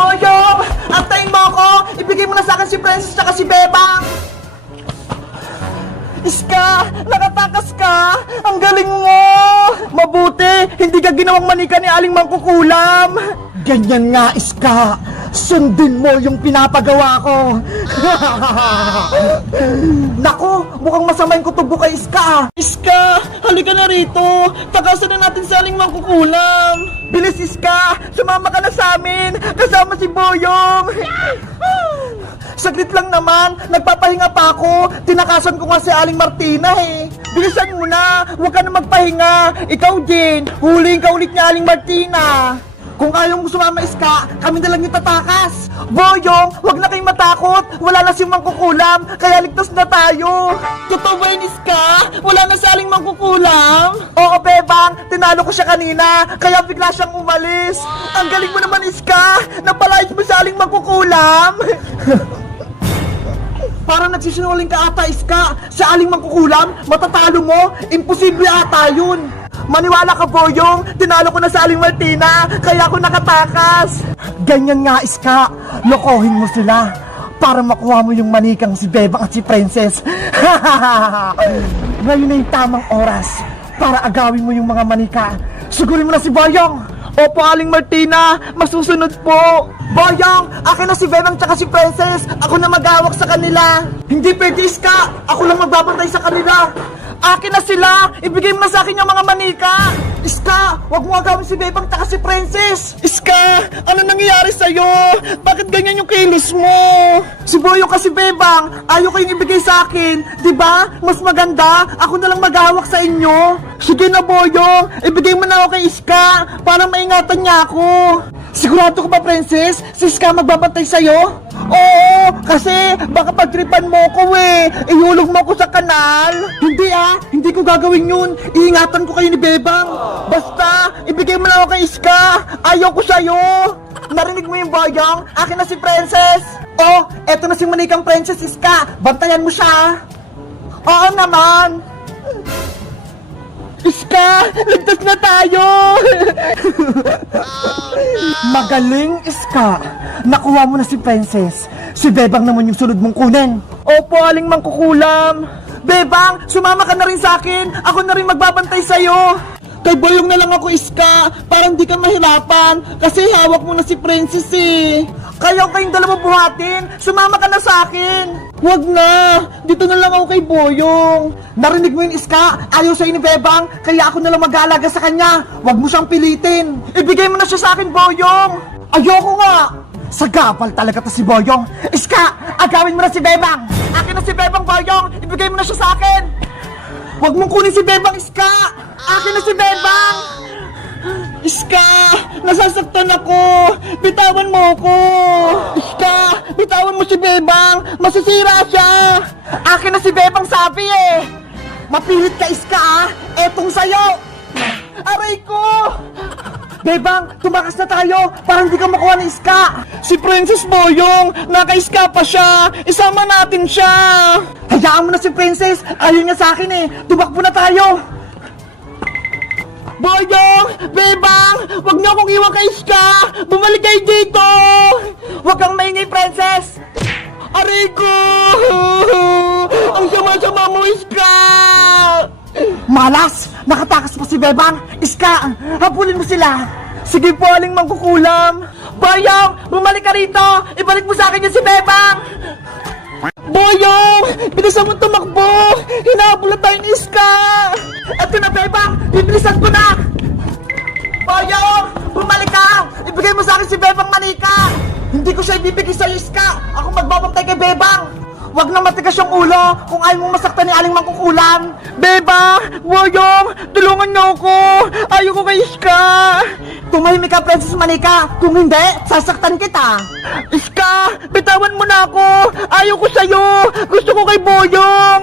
Boyong! Antayin mo ako! Ibigay mo na sa akin si Princess tsaka si Bebang! Iska! Nakatakas ka! Ang galing mo! Mabuti! Hindi ka ginawang manika ni Aling Mangkukulam! Ganyan nga, Iska! Sundin mo yung pinapagawa ko! Naku! Mukhang masama yung kutubo kay Iska! Iska! Halika na rito! Takasan na natin si Aling Mangkukulam! Bilis, Iska! Sumama ka na sa amin! Kasama si Boyong! Saglit lang naman, nagpapahinga pa ako. Tinakasan ko nga si Aling Martina eh. Bilisan mo na, huwag ka na magpahinga. Ikaw din, huliin ka ulit ni Aling Martina. Kung ayaw mo sumama, Iska, kami na lang yung tatakas. Boyong, huwag na kayong matakot. Wala na si Mangkukulam, kaya ligtas na tayo. Totoo ba yun, Iska? Wala na si Aling Mangkukulam? Oo, Bebang, tinalo ko siya kanina, kaya bigla siyang umalis. Ang galing mo naman, Iska. Napalayas mo si Aling Mangkukulam. Parang nagsisinungaling ka ata, Iska. Sa Aling Mangkukulam, matatalo mo? Imposible ata yun. Maniwala ka, Boyong. Tinalo ko na sa Aling Martina, kaya ako nakatakas. Ganyan nga, Iska. Lokohin mo sila para makuha mo yung manikang si Bebang at si Princess. Ngayon na yung tamang oras para agawin mo yung mga manika. Sigurin mo na si Boyong. Opo, Aling Martina, masusunod po. Boyong, akin na si Bebang tsaka si Princess. Ako na mag-awak sa kanila. Hindi pwede, Iska. Ako lang magbabantay sa kanila. Akin na sila. Ibigay mo na sa akin yung mga manika. Iska, wag mo agawin si Bebang tsaka si Princess. Iska, ano nangyayari sa'yo? Bakit ganyan yung kilos mo? Si Boyong kasi Bebang, ayaw kayong ibigay sa akin. Diba? Mas maganda, ako na lang mag-awak sa inyo. Sige na, Boyong. Ibigay mo na ako kay Iska para maingatan niya ako. Sigurado ka ba, Princess? Si Iska magbabantay sa'yo? Oo, kasi baka pagtripan mo ko eh. Ihulog mo ko sa kanal. Hindi hindi ko gagawin yun. Iingatan ko kayo ni Bebang. Basta, ibigay mo na ako kay Iska. Ayaw ko sa'yo. Narinig mo yung Boyong? Akin na si Princess. Oh, eto na si manikang Princess, Iska. Bantayan mo siya. Oo naman. Iska, ligtas na tayo! Magaling, Iska. Nakuha mo na si Princess. Si Bebang naman yung sunod mong kunin. Opo, Aling Mangkukulam. Bebang, sumama ka na rin sa akin. Ako na rin magbabantay sa'yo. Kay Boyong na lang ako, Iska, para hindi ka mahirapan. Kasi hawak mo na si Princess eh. Kayo kayong dalawa buhatin. Sumama ka na sa akin. Huwag na. Dito na lang ako kay Boyong. Narinig mo yun, Iska? Ayaw sa'yo ni Bebang, kaya ako na lang mag-aalaga sa kanya. Huwag mo siyang pilitin. Ibigay mo na siya sa akin, Boyong. Ayoko nga. Sagapal talaga to si Boyong. Iska, agawin mo na si Bebang. Akin na si Bebang, Boyong. Ibigay mo na siya sa akin. Huwag mong kunin si Bebang, Iska. Akin na si Bebang. Iska, nasasaktan ako. Bitawan mo ako. Iska, bitawan mo si Bebang. Masisira siya. Akin na si Bebang, sabi eh. Mapilit ka, Iska Etong sayo. Aray ko. Bebang, tumakas na tayo para hindi ka makuha ng Iska. Si Princess Boyong, naka-Iska pa siya. Isama natin siya. Hayaan mo na si Princess. Ayaw niya sa akin eh. Tumakbo na tayo. Boyong! Bebang! Huwag niyo akong iwan kay Iska! Bumalik kayo dito! Huwag kang maingay, Princess! Aray ko! Ang sama-sama mo, Iska! Malas! Nakatakas pa si Bebang! Iska! Habulin mo sila! Sige po, Aling Mangkukulam! Boyong! Bumalik ka rito! Ibalik mo sa akin yung si Bebang! Boyong! Bilisan mo tumakbo! Hinahabol na tayo ni Iska! Eto na, Bebang! Bibilisan ko na! Boyong! Bumalik ka! Ibigay mo sa akin si Bebang manika! Hindi ko siya ibibigay sa'yo, Iska! Ako magbabantay kay Bebang! Huwag na matigas yung ulo kung ayaw mong masaktan ni Aling Mangkukulam! Bebang! Boyong! Tulungan niyo ako! Ayaw ko kay Iska! Tumahimik ka, Princess Manika! Kung hindi, sasaktan kita! Iska! Bitawan mo na ako! Ayaw ko sa'yo! Gusto ko kay Boyong!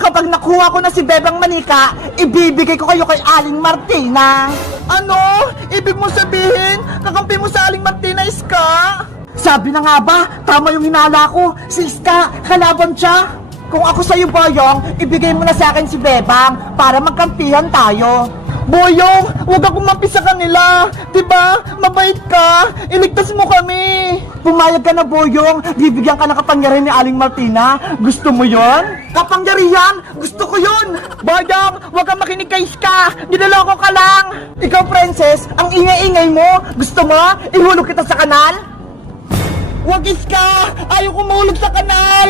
Kapag nakuha ko na si Bebang Manika, ibibigay ko kayo kay Aling Martina! Ano? Ibig mo sabihin, kakampi mo sa Aling Martina, Iska? Sabi na nga ba, tama yung hinala ko. Si Iska, kalaban siya. Kung ako sa'yo, Boyong, ibigay mo na sa akin si Bebang para magkampihan tayo. Boyong, huwag akong mampi sa kanila. Diba? Mabait ka. Iligtas mo kami. Pumayag ka na, Boyong. Bibigyan ka ng kapangyarihan ni Aling Martina. Gusto mo yon? Kapangyarihan? Gusto ko yon. Boyong, huwag kang makinig kay Iska. Niloloko ka lang. Ikaw, Princess, ang ingay-ingay mo. Gusto mo? Ihulog kita sa kanal? Wag, Iska! Ayaw ko mahulog sa kanal!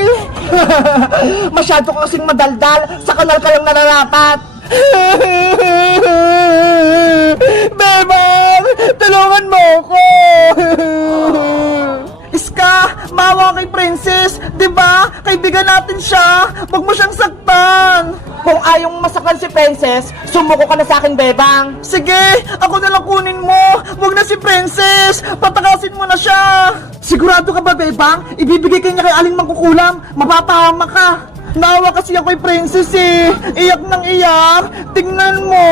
Masyado ka kasing madaldal. Sa kanal ka lang nararapat. Bebang! Tulungan mo ako! Iska! Maawa kay Princess! Diba? Kaibigan natin siya! Huwag mo siyang saktan! Kung ayaw mong masaktan si Princess, sumuko ka na sa akin, Bebang! Sige! Ako na lang kunin mo! Huwag na si Princess! Patakasin mo na siya! Sigurado ka ba, Bebang? Ibibigay ka niya kay Aling Mangkukulam! Mapapahama ka! Naawa kasi ako kay Princess eh! Iyak nang iyak! Tingnan mo!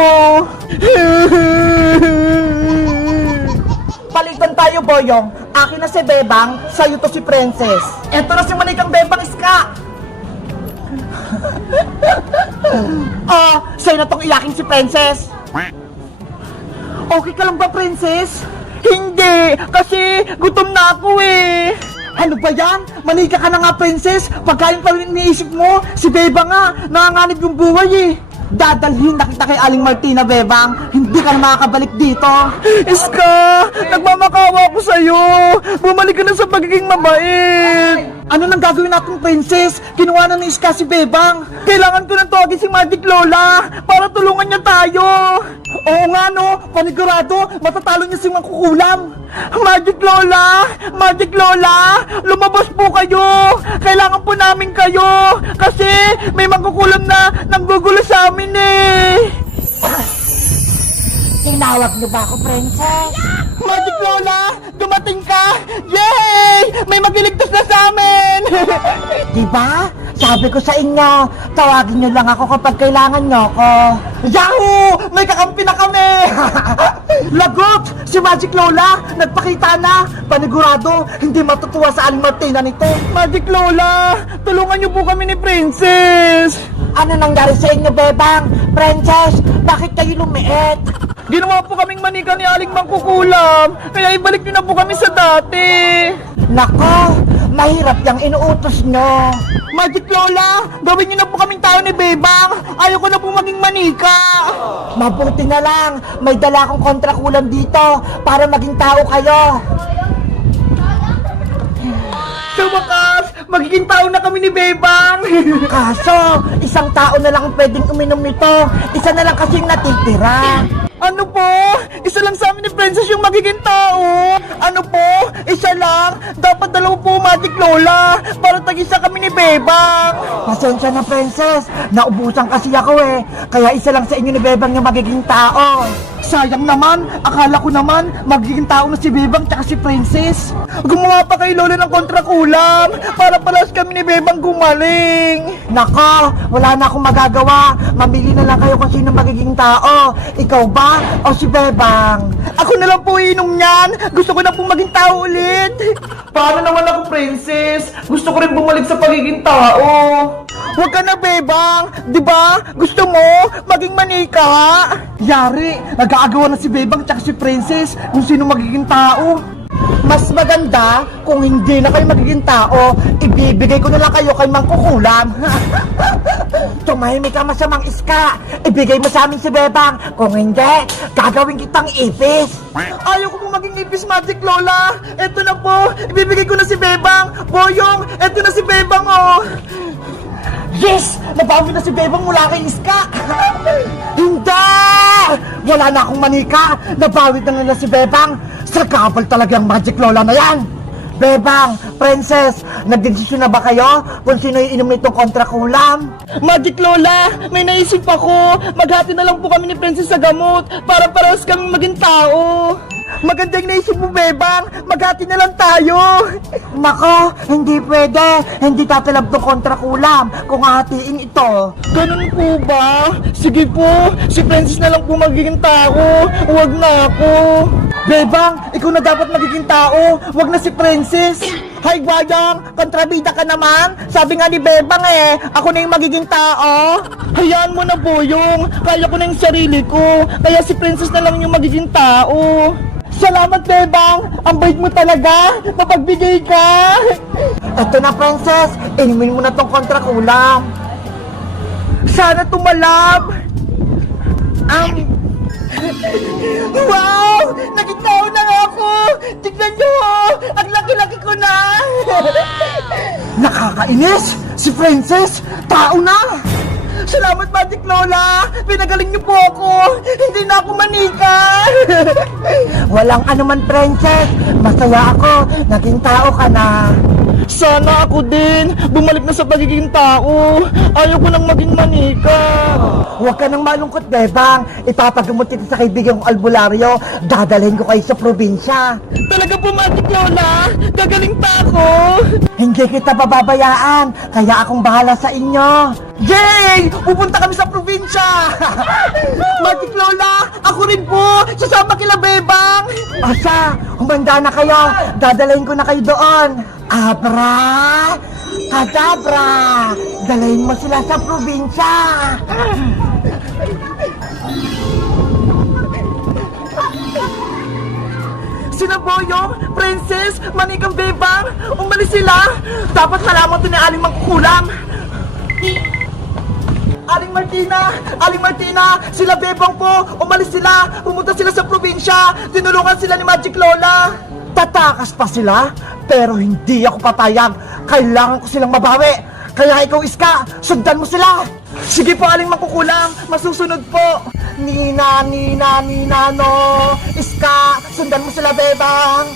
Palitan tayo, Boyong. Akin na si Bebang, sa'yo to si Princess. Eto na si manikang Bebang, Iska! Sa'yo na tong iyakin si Princess. Okay ka lang ba, Princess? Hindi, kasi gutom na ako eh. Ano ba yan? Manika ka na nga, Princess. Pagkain pa rin iniisip mo, si Bebang nga, nanganganib yung buhay eh. Dadalhin na kita kay Aling Martina, Bebang. Hindi ka na makakabalik dito. Iska, nagmamakawa ko sa'yo. Bumalik ka na sa pagiging mabait. Ano nang gagawin natin, Princess? Kinuha na ni Iska si Bebang. Kailangan ko nang tawagin si Magic Lola para tulungan niya tayo. Oo nga no, panigurado, matatalo niya si Mangkukulam. Magic Lola! Magic Lola! Lumabas po kayo! Kailangan po namin kayo! Kasi may Mangkukulam na nanggugulo sa amin eh! Tinawag niyo ba ako, Princess? Magic Lola! Dumating ka! Yay! May magliligtas na sa amin! Diba? Sabi ko sa inyo, tawagin niyo lang ako kapag kailangan niyo ako. Yahoo! May kakampi na kami! Lagot! Si Magic Lola! Nagpakita na! Panigurado, hindi matutuwa sa Aling Martina nito. Magic Lola! Tulungan niyo po kami ni Princess! Ano nangyari sa inyo, Bebang? Princess, bakit kayo lumiit? Ginawa po kaming manika ni Aling Mangkukulam, kaya ibalik niyo na po kami sa dati. Nako, mahirap yung inuutos nyo. Magic Lola, gawin niyo na po kaming tao ni Bebang. Ayoko na po maging manika. Mabuti na lang, may dala akong kontrakulam dito para maging tao kayo. Sa wakas, magiging tao na kami ni Bebang. Kaso, isang tao na lang ang pwedeng uminom nito. Isa na lang kasing natitira. Ano po? Isa lang sa amin ni Princess yung magiging tao. Ano po? Isa lang? Dapat dalawa po, Magic Lola, para tag-isa kami ni Bebang. Pasensya na, Princess. Naubusan kasi ako eh. Kaya isa lang sa inyo ni Bebang yung magiging tao. Sayang naman, akala ko naman magiging tao na si Bebang tsaka si Princess. Gumawa pa kay Lola ng kontrakulam para palas kami ni Bebang gumaling. Nako, wala na akong magagawa. Mamili na lang kayo kung sino magiging tao. Ikaw ba o si Bebang? Ako na lang po inom niyan. Gusto ko na po maging tao ulit. Paano naman ako, Princess? Gusto ko rin bumalik sa pagiging tao. Huwag ka na, Bebang. Diba? Gusto mo maging manika? Yari, nag-aagawa na si Bebang tsaka si Princess kung sino magiging tao. Mas maganda kung hindi na kayo magiging tao, ibibigay ko na lang kayo kay Mangkukulam. Tumahimik ka, masamang Iska. Ibigay mo sa amin si Bebang. Kung hindi, gagawin kitang ipis. Ayaw ko po maging ipis, Magic Lola. Eto na po, ibibigay ko na si Bebang. Boyong, eto na si Bebang, oh. Yes! Nabawi na si Bebang mula kay Iska. Hindi! Wala na akong manika. Nabawi na nila si Bebang. Sagabal talaga ang Magic Lola na yan. Bebang, Princess, nagdesisyon na ba kayo kung sino yung inom nitong kontrakulam? Magic Lola, may naisip ako. Maghati na lang po kami ni Princess sa gamot para parehas kaming maging tao. Maganda yung naisip mo, Bebang. Maghati na lang tayo. Nako, hindi pwede. Hindi tatalab tong kontrakulam kung hahatiin ito. Ganun po ba? Sige po, si Princess na lang po magiging tao. Huwag na ako. Bebang, ikaw na dapat magiging tao. Huwag na si Princess. Hay, Gwayang! Kontrabida ka naman! Sabi nga ni Bebang ako na yung magiging tao! Hayaan mo na, Boyong! Kaya ko na yung sarili ko! Kaya si Princess na lang yung magiging tao! Salamat, Bebang! Ang bait mo talaga! Mapagbigay ka! Eto na, Princess. Inumin mo na tong kontrakulam. Sana tumalab! Wow! Naging tao na nga ako! Tignan nyo! Ang laki-laki ko na! Nakakainis! Si Princess, tao na! Salamat, Magic Lola! Pinagaling niyo po ako! Hindi na ako manika! Walang anuman, Princess. Masaya ako. Naging tao ka na. Sana ako din! Bumalik na sa pagiging tao! Ayaw ko nang maging manika! Huwag ka nang malungkot, Bebang. Ipapagamot kita sa kaibigan kong albularyo. Dadalhin ko kayo sa probinsya. Talaga po, Magic Lola! Gagaling pa ako! Hindi kita bababayaan. Kaya akong bahala sa inyo. Yay! Pupunta kami sa probinsya! Magic Lola! Ako rin po! Sasama kila Bebang! Asa, humanda na kayo. Dadalhin ko na kayo doon. Abra! Kadabra! Dalhin mo sila sa probinsya! Sina Boyong, Princess, Manikang Bebang, umalis sila! Dapat malaman to ni Aling Mangkukulam! Aling Martina, sila Bebang po, umalis sila, pumunta sila sa probinsya, tinulungan sila ni Magic Lola! Tatakas pa sila, pero hindi ako papayag. Kailangan ko silang mabawi. Kaya ikaw, Iska, sundan mo sila. Sige po, Aling Mangkukulam, masusunod po! Nina, no. Iska, sundan mo sila, Bebang.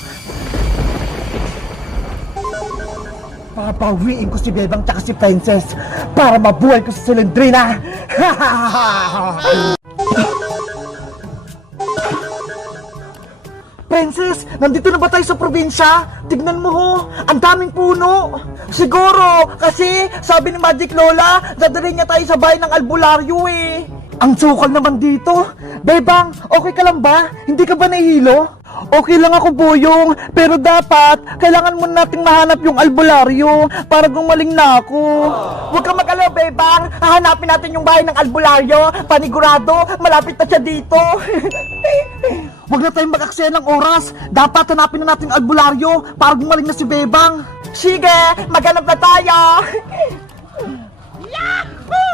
Papawiin ko si Bebang tsaka si Princess para mabuhay ko si Silendrina. Princess, nandito na ba tayo sa probinsya? Tignan mo ho, ang daming puno. Siguro, kasi sabi ni Magic Lola, dadalhin niya tayo sa bahay ng albularyo Ang sukal naman dito. Bebang, okay ka lang ba? Hindi ka ba nahihilo? Okay lang ako, Boyong, pero dapat, kailangan muna nating mahanap yung albularyo para gumaling na ako. Huwag kang mag-alala, Bebang. Hahanapin natin yung bahay ng albularyo. Panigurado, malapit na siya dito. Huwag na tayong mag-aksaya ng oras. Dapat hanapin na natin ang albularyo para gumaling na si Bebang. Sige, maghanap na tayo. Yahoo!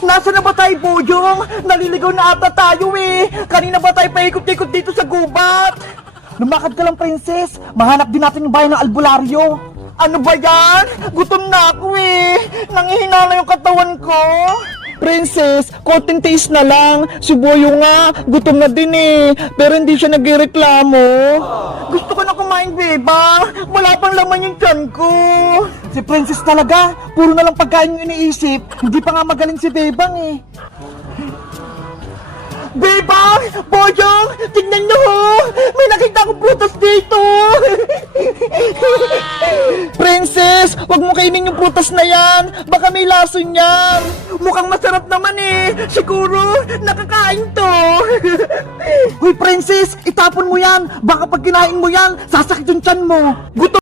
Nasaan na ba tayo, Boyong? Naliligaw na ata tayo Kanina ba tayo paikot-ikot dito sa gubat? Lumakad ka lang, Princess. Mahanap din natin yung bahay ng albularyo. Ano ba yan? Gutom na ako Nangihina na yung katawan ko. Princess, konting taste na lang. Si Boyo nga, gutom na din pero hindi siya nagreklamo. Gusto ko na kumain, Bebang. Wala pang laman yung tiyan ko. Si Princess talaga. Puro na lang pagkain yung iniisip. Hindi pa nga magaling si Bebang Bebang! Boyong! Tignan nyo May nakita akong prutas dito! Princess! Huwag mo kainin yung prutas na yan! Baka may lason yan! Mukhang masarap naman Siguro, nakakain to! Hoy, Princess! Itapon mo yan! Baka pag kinain mo yan, sasakit yung tiyan mo! Gutom